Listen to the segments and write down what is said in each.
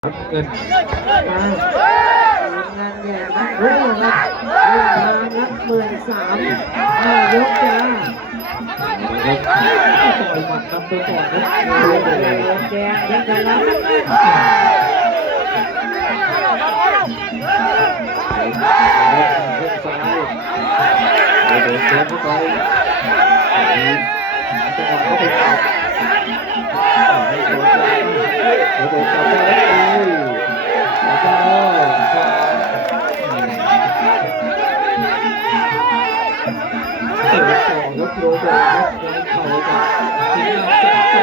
เงินงานใหญ่นักรู้ครับเรื่องทางนัก13,000ยกจ้าต่อยหมัดนำไปก่อนนะแดงเด็กกันแล้วซ้ายโดนเซฟเข้าไปจังหวะเข้าไปตัดให้โดนจับโดนจับได้แล้วก็เตะต่อครับโรเบิร์ตครับในเข่ากับทีมงานจับต่อ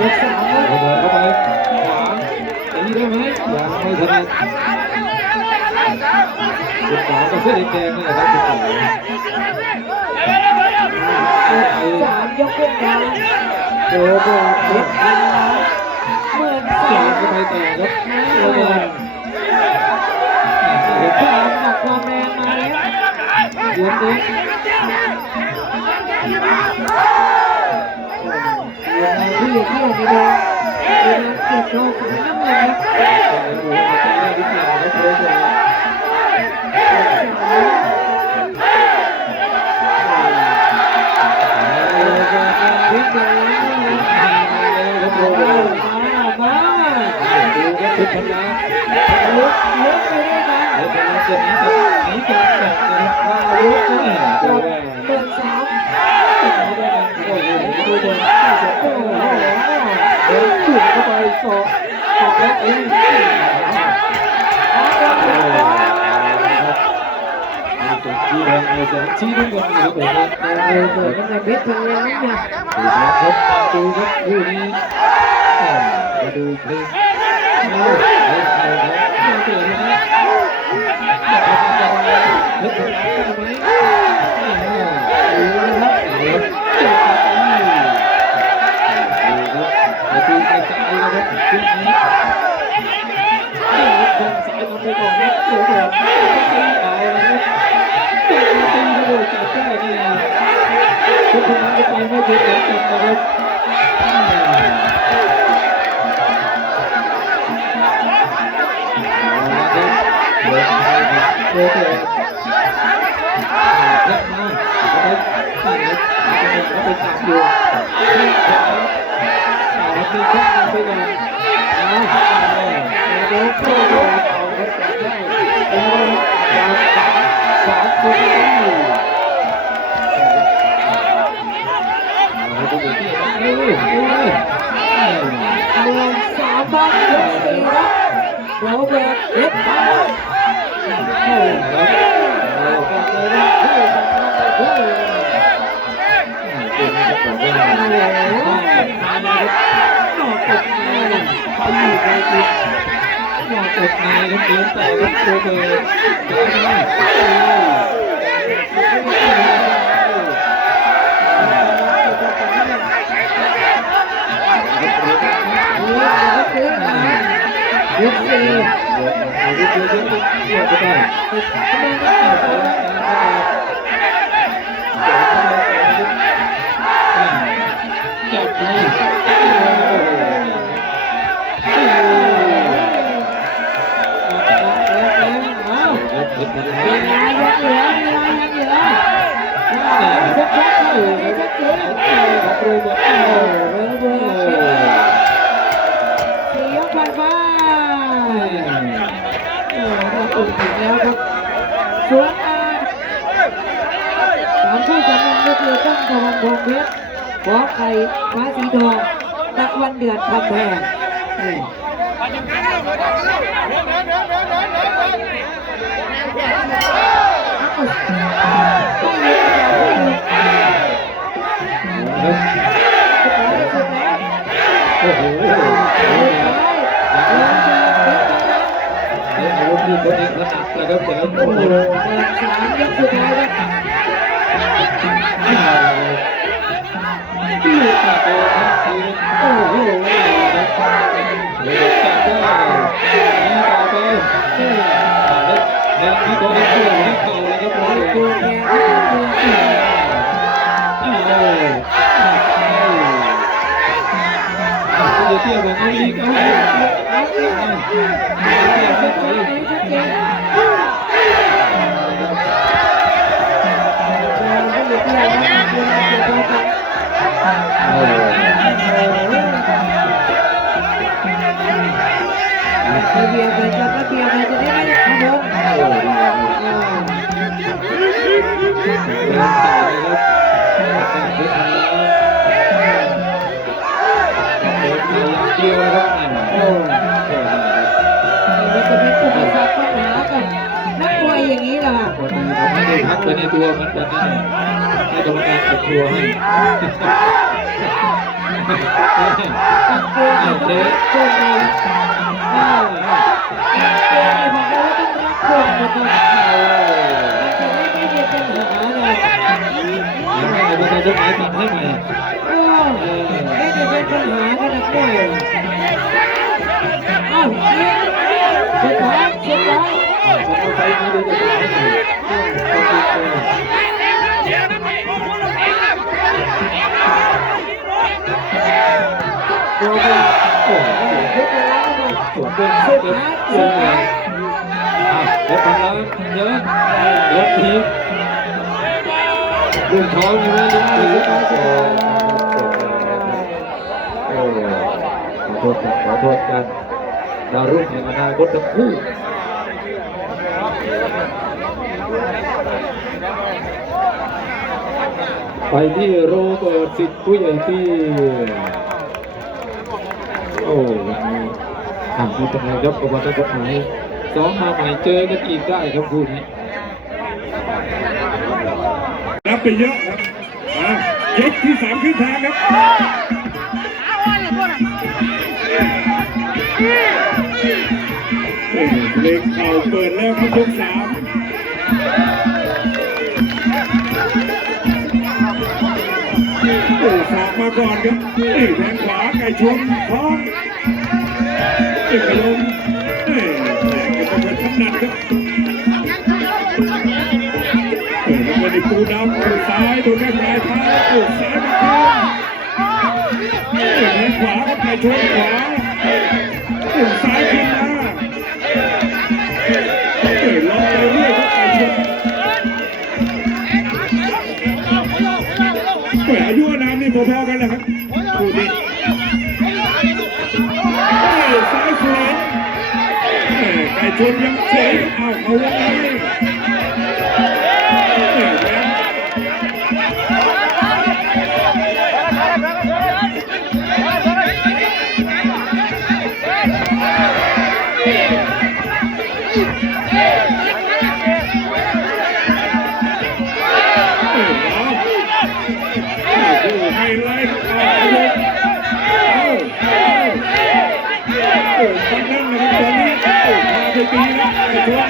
ยกสามโรเบิร์ตเข้าไปขวางตีได้ไหมยังไม่ถนัดจุดขวางกับเสื้อแดงนี่แหละครับจุดขวาง3 ยกขึ้นมาโรเบิร์ตเด็กกันแล้ว13,000เข้าไปต่อครับโรเบิร์ตความหนักความแรงมาแล้วเดือนนี้ที่อยู่ที่นี่แดงเป็นเกียรติโลกน้ำเงินทุกคนนะลุกไปได้ไหมแล้วพลังจะหนีจากนะครับว่าลุกนะดูแม่13,000โอ้โหดูบนโอ้โหเดินจุ่มเข้าไปสอกแล้วเองชี้แดงเลยจะชี้ด้วยกันหรือเปล่าเกิดตั้งแต่เพชรพันล้านเนี่ยดูครับคู่นี้มาดูเพลงเกิดนะเล็กคนได้ไหมดูนะครับเจ็บมาดูใจใจนะครับชุดนี้คงสายมาไปก่อนนะโอ้โหตีเอานะครับตีด้วยจับได้นี่ทุกคนนั้นจะไปไม่ถึงจับนะครับโอ้โหเยอะมากเอาไปเอาไปจับอยู่ที่ขวามีแค่ไปก่อนเด็กโตโตเอาครับจับได้สามคนอยู่เอาไปดูที่ครับดู13,000ยก4ครับโรเบิร์ตเด็กกันโอ้ครับเอาครับเลยนะคู่เป็นจะบอกว่านอกจากนี้เขาอยู่ในจุดนอกจากนี้ครับเดินต่อครับโรเบิร์ตเดินมายก4เอาเยอะๆก็ได้จับเลยส่วนผู้สำคัญก็คือต้นตะวันทองเพชรขอไข่ฟ้าสีทองตะวันเดือดคำแพงโอ้โห ที่คนนี้ถนัดนะครับแต่ละค โอ้ น โหเดิน3 ยกสุดท้ายครับ ที่ตาโตครับทีโอ้โหครับเลยจับได้นี่ต่อไปแล้วนี่ตัวนี้ตัวนี้เข่าเลยครับโอ้โห ตัวแกครับตัวแก จะเที่ยวแบบนี้อีกเอาเลยเอาเลย ชัดเจนชัดเจนไม่หยุดเที่ยวนะคุณนะเดี๋ยวครับระเบียบไปจัดระเบียบไปจะได้ไม่ครับผม เดียวนะครับ โอ้มันจะเป็นอุปสรรคปัญหากับนักมวยอย่างนี้ล่ะ วันนี้ผมไม่ได้พักไปในตัวมันกันนะให้กรรมการจัดตัวให้ ตักเกลือต้องรักคนเลยตักเกลือบอกว่าต้องรักคนนะครับจะได้ไม่มีปัญหาเลย ไม่ได้จะหมายตัดให้ใหม่ ไม่ได้เป็นปัญหากันนักมวยอ้าวสุดท้ายสุดท้าย ผมเอาไปไม่ได้จะตัดให้ใหม่ตัวเป็นโอ้โห สุดท้าย สวนเป็นสุดท้ายเสียงเด็ดพลังเยอะรถทีรุ่นท้องอยู่เลยยังไม่สุดท้ายสุดท้ายโอ้ขอโทษกันดาวรุ่งแห่งอนาคตทั้งคู่ไปที่โรเบิร์ตสิทธิ์ผู้ใหญ่ที่โอ้วันนี้ไม่เป็นไรครับกับวัฒนธรรมไหนซ้อมมาใหม่เจอกันอีกได้ครับคู่นี้ รับไปเยอะครับยกที่3ขึ้นทางครับเล็กเข่าเปิดแล้วครับยก3โอ้สอกมาก่อนครับนี่แทงขวาไก่ชนท้องตึกกระลมนี่แทงกันเป็นถนัดครับแล้วก็ในปูดำปูซ้ายโดนแม่ปลายเท้าปูซ้ายมาคืนแทงขวาครับไก่ชนขวาปูซ้ายขึ้นมาลองไปเรื่อยครับไก่ชนอายุนามนี่พอๆกันแหละครับคู่นี้ซ้ายสวนไก่ชนยังเฉยเอาวงในไฮไลท์ตั้งนั่งนะครับตอนนี้พาไปตีนะไอ้ชน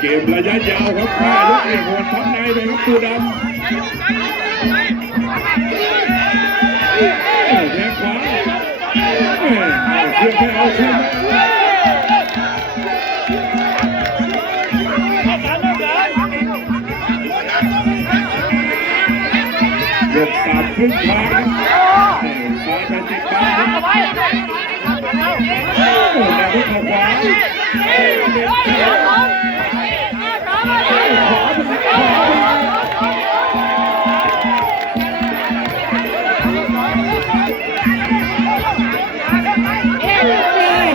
เกมระยะยาวครับ5 ยกเอกหัวทับในเลยครับปูดำแทงขวาเพื่อให้เอาคืนยก3 ครึ่งทางซ้ายไปติดบ้านครับโอ้แล้วก็ขวา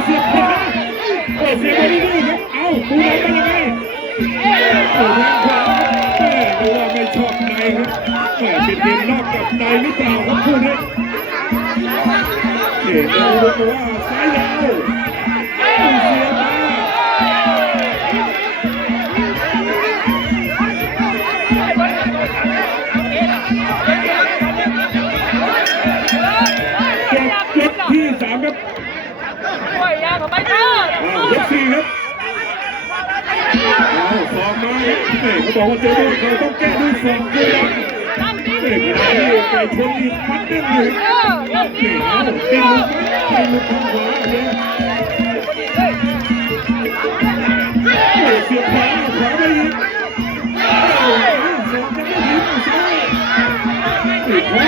เสียบขวาเสียบไปเรื่อยๆครับเอาปูดำไปยังไงโอ้แทงขวาดูว่าไม่ชอบในครับเป็นเกมนอกกับในหรือเปล่าครับคู่นี้เราดูว่าซ้ายยาวเสียมา ยกที่3ครับยก4ครับสองมาเขาบอกว่าเจอโดนเขาต้องแก้ด้วยสองด้วยนะไก่ชนอีกมัดเด้งอยู่ติดลูกทางขวาเลยเสียบขวาไปอีกสองจะไม่ถึงซ้ายติดขวา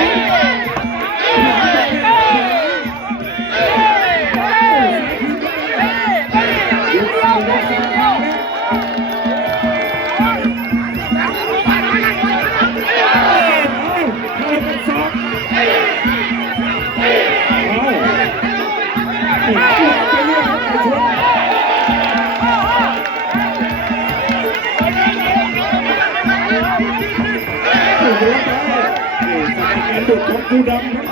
ดุของผู้ดำครับ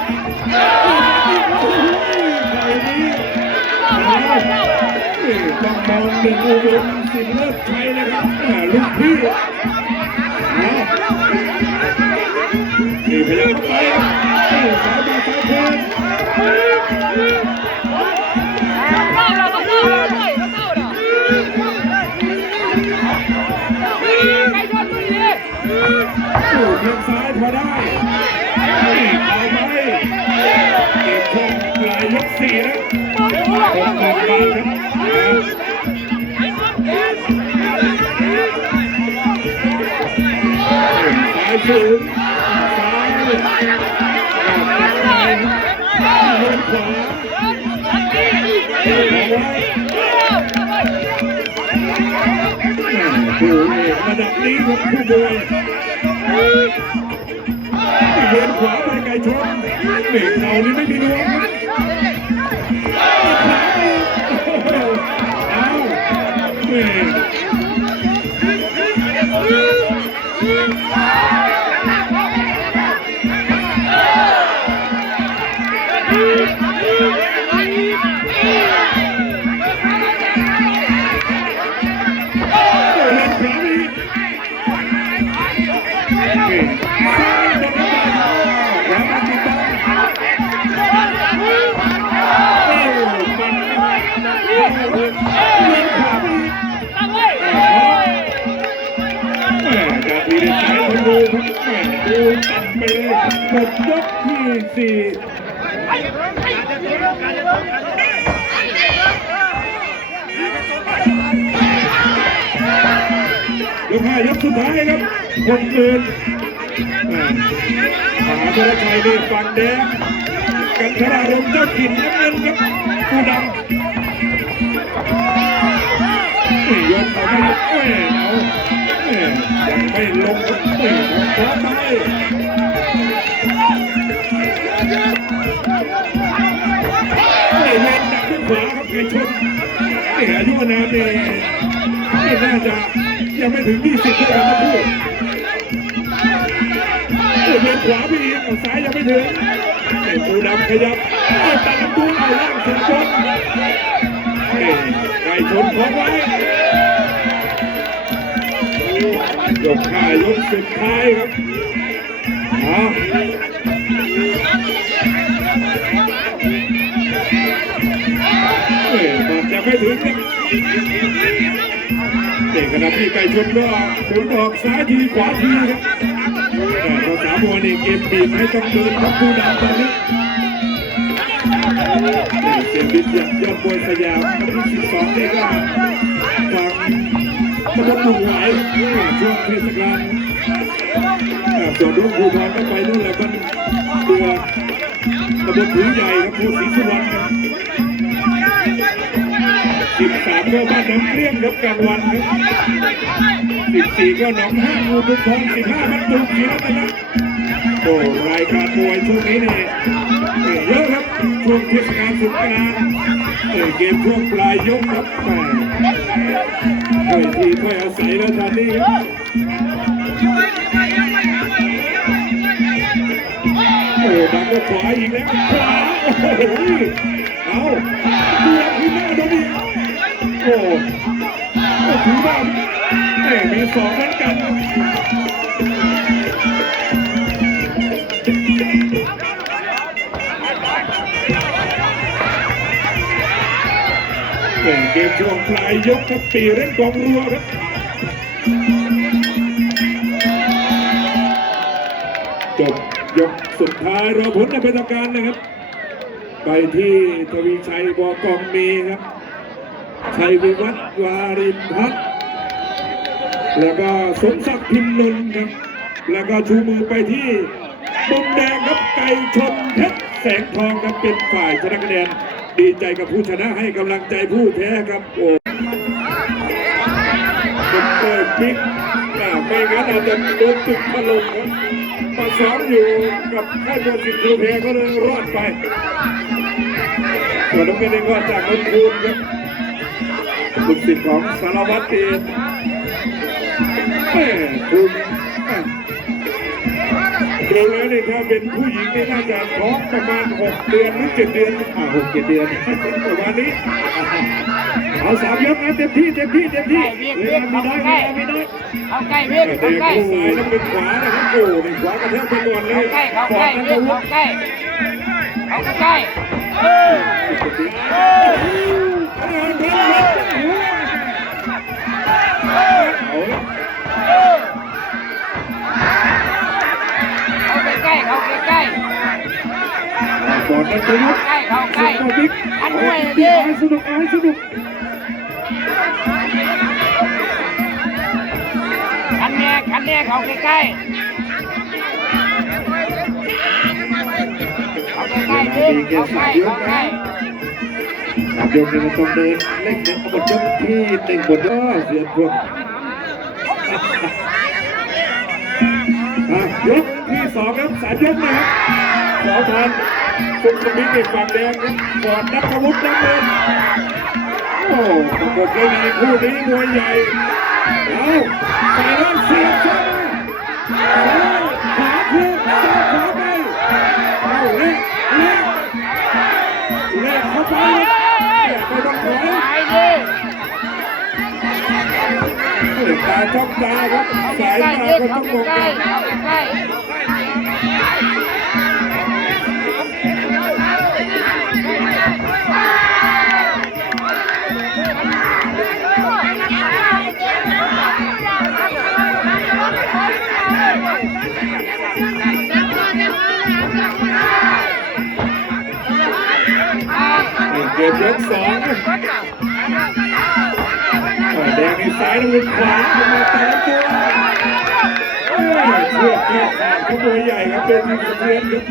ต้องมองหนึ่งอุบลสินเลิศชัยนะครับลูกพี่นี่พยายามเข้าไปสายบาสายเพลินสู่เพียงซ้ายพอได้เอาไปเก็บชมปลายยก4แล้วผมกลับมาครับซ้ายสูงซ้ายลงขวาดูระดับนี้ครับผู้บวยเดินขวาไปไกลชนเบรกเขานี่ไม่มีรวมเอาเฮ้ยดูตัดไปเลยหมดยกที่4ยก5ยกสุดท้ายครับคนอื่นมหาธรชัยนี่ฝั่งแดงกันธารมเจ้าถิ่นน้ำเงินครับผู้ดำยกเขาไม่เอายังไม่ลงขวาไปเล่นดักขึ้นขวาครับไก่ชนอายุนามเนี่ยน่าจะยังไม่ถึง20เลยครับพูดเล่นขวาไปอีกซ้ายยังไม่ถึงผู้ดำขยับตัดลำตัวเอาล่างสุดยอดไก่ชนของไว้ยก5ยกสุดท้ายครับมันจะไม่ถึงครับเด็กขณะที่ไก่ชนก็ผลออกซ้ายทีขวาทีครับภาษาโมนี่เกมบีบให้ต้องเดินครับผู้ดำตอนนี้เสียบิดยอดมวยสยามวันที่12นี่ก็ฟังมันก็ถูกหายช่วงเทศกาลส่วนรุ่งภูพานก็ไปนู่นแหละมันเดือตำบลผือใหญ่ครับภูศรีสุวรรณครับ13ก็บ้านน้ำเกลี้ยงครับกลางวันครับ14ก็หนองห้างงูทุกทอง15มันตุกศรีรัตนะโอ้รายการมวยช่วงนี้เนี่ยเยอะครับช่วงเทศกาลสงกรานต์เกมช่วงปลายยกครับทีถ้อยอาศัยแล้วตอนนี้ครับโอ้ดังก็ขวาอีกแล้วขวาโอ้โหเอาดูที่หน้าโดนอีกโอ้ถือว่ามี2เหมือนกัน เกมช่วงปลายยกครับปีเล่นกองรัวครับจบยกสุดท้ายรอผลในเป็นทางการนะครับไปที่ทวีชัยบกองมีครับชัยวิวัฒน์วารินพัฒน์แล้วก็สมศักดิ์พิมพ์นนท์ครับแล้วก็ชูมือไปที่มุมแดงครับไก่ชนเพชรแสงทองครับเป็นฝ่ายชนะคะแนนดีใจกับผู้ชนะให้กำลังใจผู้แพ้ครับโอ้เป็นเปิดบิ๊กไม่งั้นอาจจะโดนตึกถล่มครับมาซ้อมอยู่กับค่ายมวยสิทธิ์ครูเพก็เลยรอดไปส่วนน้องเมย์ก็จากนนทูลครับลูกศิษย์ของสารวัตรเองคุณเร็วแล้วนี่ถ้าเป็นผู้หญิงนี่น่าจะท้องประมาณ6 เดือนหรือ7 เดือน6-7 เดือนประมาณนี้เอา3 ยกนะเต็มที่เวลามีน้อยเข้าใกล้เรียก เด็กผู้ซ้ายแล้วเป็นขวานะครับโอ้ในขวากระแทกไปก่อนเลย เข้าใกล้เรียกเข้าใกล้ก่อนนะจุ๊บ เข้าใกล้อันมวยดิ ให้สนุกอันแรกเข้าใกล้ยกนี้มันต้องเดินเล่นหมดยกที่1 หมดเสียพวกยกที่2ครับ3 ยกนะครับ2,000สุขุมวิทในฝั่งแดงครับก่อนนัทวุฒิน้ำเงินโอ้ประกบได้ดีคู่นี้มวยใหญ่เอาใส่ร่างเสียบเข้ามาขวาคู่ซ้ายขวาไปเอาเละเข้าไปไม่ต้องถอยตาจ้องตาครับสายตาก็ต้องมองกันเกมยก2แดงในซ้ายน้ำเงินขวาเข้ามาแต่ละตัวเชือกแก้ขาดเขาตัวใหญ่ครับเป็นทีมสะเทือนครับ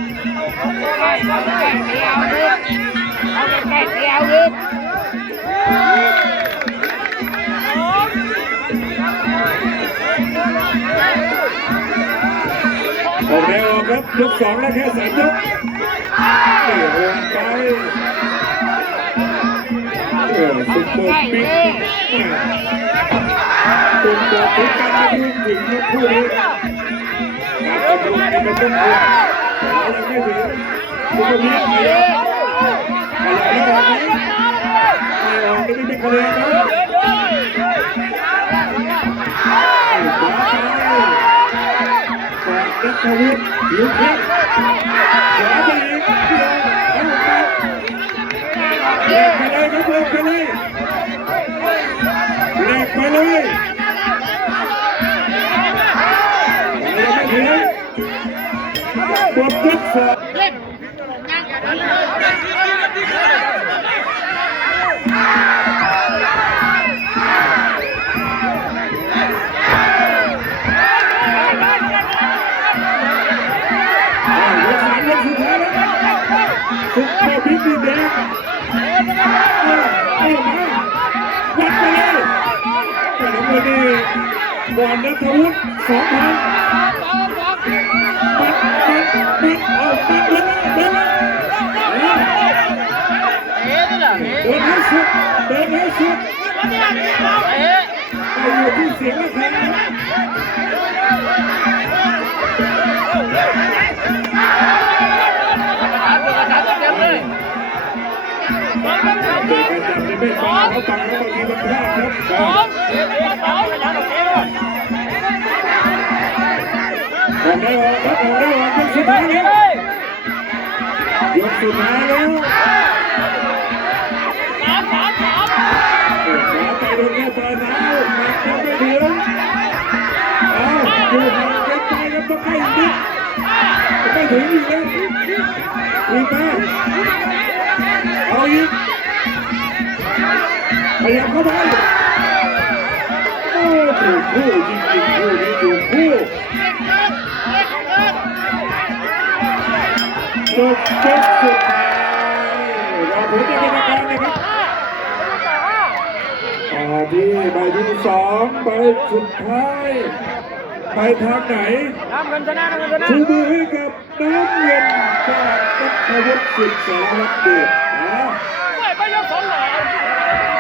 ออกแนวครับยก2แล้วแค่3 ยกโอนไปสุดโต่งปิ๊กตุ่มตัวทุกการมาดูถึงยกคู่นี้การกำลังจะเป็นต้นทุนแต่เรายังไม่ถึงสุดนี้ขยับแล้วออกไหมไม่ออกไม่เป็นคะแนนนะขวาไปนัทวุฒิผิวเข้มขวาไปอีกเล็กไปเลยครับเล็กไปเลยยังไม่ถึงบทยก2ยกสุดท้ายแล้วสุดท้ายบิ๊กดีแดงวัดไปเลยแต่น้ำเงินนี่ก่อนนัทวุฒิ2,000ปัดเอาปัดเลยเดินให้สุดไปอยู่ที่เสียงนะครับเด็กกันจับจะไม่ฟังเขาฟังแล้วบางทีมันพลาดครับออกได้ออกครับออกได้ออกยกสุดท้ายแล้วยกสุดท้ายแล้ว ใกล้นิดไม่ถึงอีกแล้วอีกมาเอาอีกพยายามเข้าไปโอ้ถูกคู่จริงๆคู่นี้ถูกคู่จบเซตสุดท้ายเราผลจะเป็นการนะครับที่ใบที่สองใบสุดท้ายไปทางไหนน้ำเงินชนะชูมือให้กับน้ำเงินจากนัทวุฒิสิทธิ์แสงรักเดชนะไปยกสองหน่อย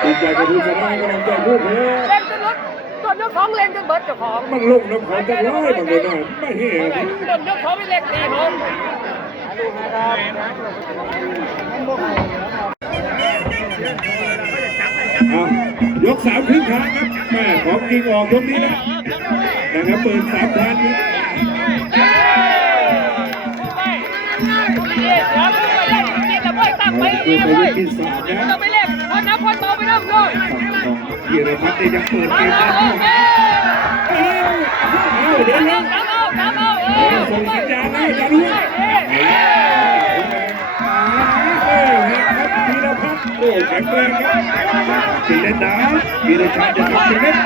ดีใจกับผู้ชนะกำลังใจผู้แพ้เล่นจนรถตัวยกสองเล่นจนเบิร์ดเจ้าของมันลงน้ำของจะร้อยมันเลยหน่อยไม่เห็นต้นยกสองไม่เล่นตีผมยกสามครึ่งทางครับแม่ของจริงออกตรงนี้แล้วนะครับเปิด3,000ที่สามนะเราไม่เล่นพอนับพอโตไปน้ำเลยยีรพัฒน์ได้ยังเปิดเกมได้ที่เดี๋ยวนะส่งสัญญาณให้กันด้วยครับพีรพัฒน์โอ้แข็งแรงครับติเล่นนะพีรชัยจะทำติเล่น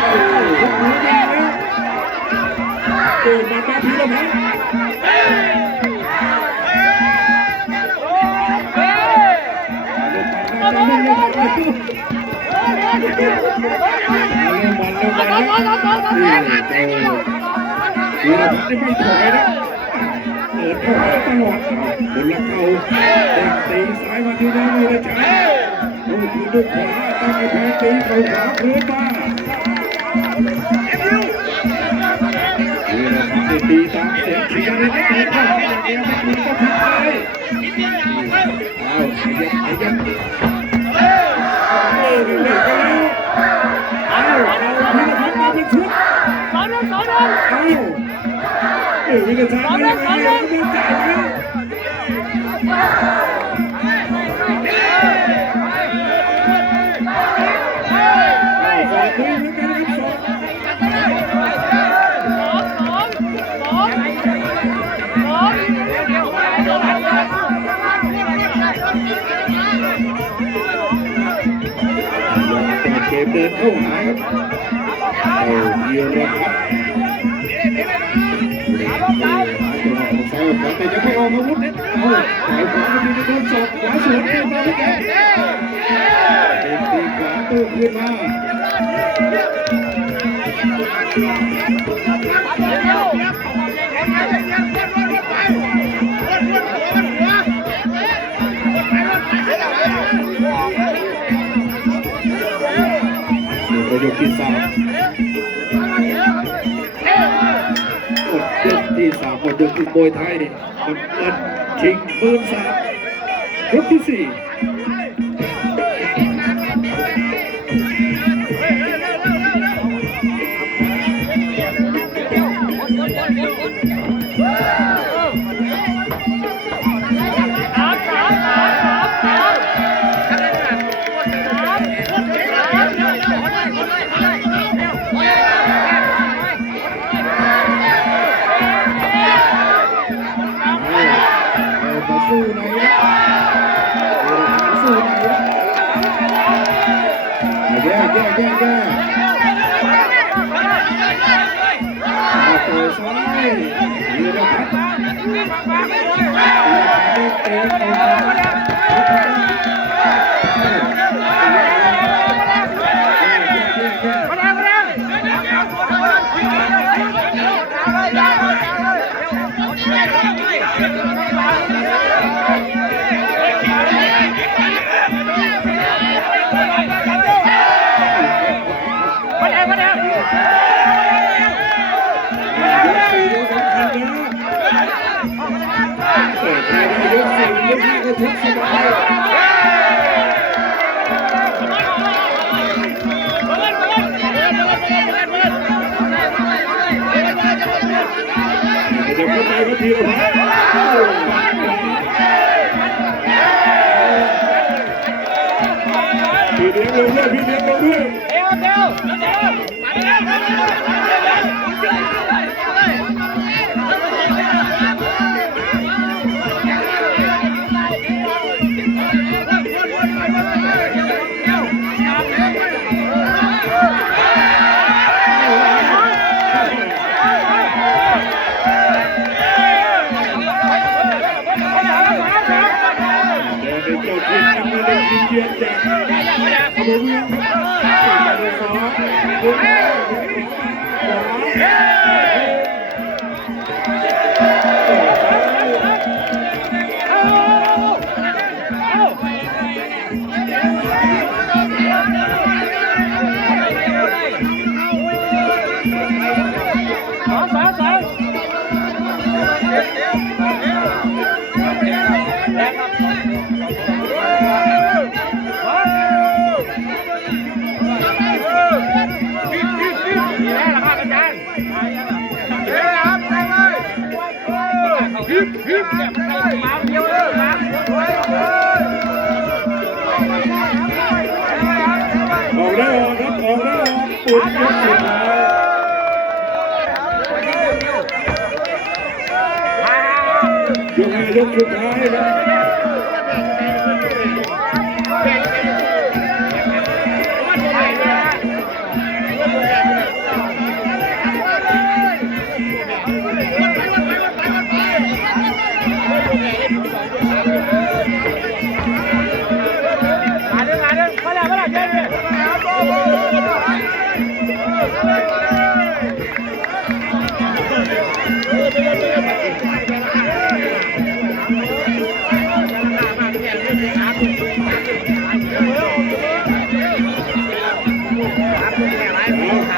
โอ้โหดูดีนะโอ้มาพีรพัฒน์วีรพัฒน์ไม่ถอยนะเปิดเข้าหาตลอดบนหลังเขาเด็กตีซ้ายมาที่นั่นเลยจ้ะโอ้คือด้วยขวาตั้งไอ้แพงตีเข่าขวาพื้นมาวีรพัฒน์ตีตามเสียงเชียร์เลยนะตีเข้าให้อย่างเดียวไม่ถูกก็ผิดเลยเอาขยับเล่นกันแล้วเอาวีรพัฒน์มาเป็นชุดเอาวินาทีนี้ไม่จ่ายแล้วสองคุยเหมือนกันครับเกมเดินเข้าหาครับเอาเยียร์ครับซ้ายขวาแต่ยังไม่ออกอาวุธเนี่ยเอาซ้ายขวามันมีโดนศอกขวาสวนขึ้นมาแล้วแกเป็นตีขวาตู้ขึ้นมาประโยคที่3ยกที่3หมดยกที่มวยไทยนี่มันชิง13,000ยกที่4สู้ไหนสู้ไหนแย่เปิดซ้ายวีรพัฒน์เตะทุกสบายเดี๋ยวเข้าไปก็ทีละพี่เลี้ยงลงด้วยพี่เลี้ยงลงด้วย ชียร์จากอำเภอเมืองครับเป็นสองคนขวาออกได้ออกครับออกได้ออกปุดยกสุดท้ายยกสุดท้ายครับ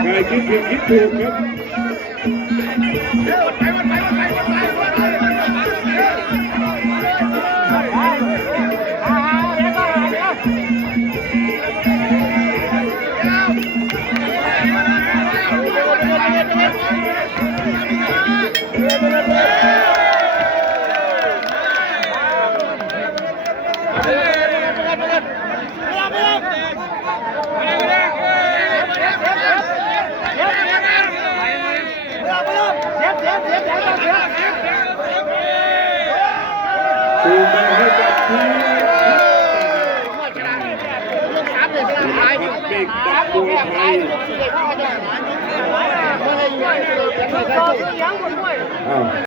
ใครคิดผิดคิดถูกครับถูกมาให้กับทีมเด็กดักมวยไทยอ้าว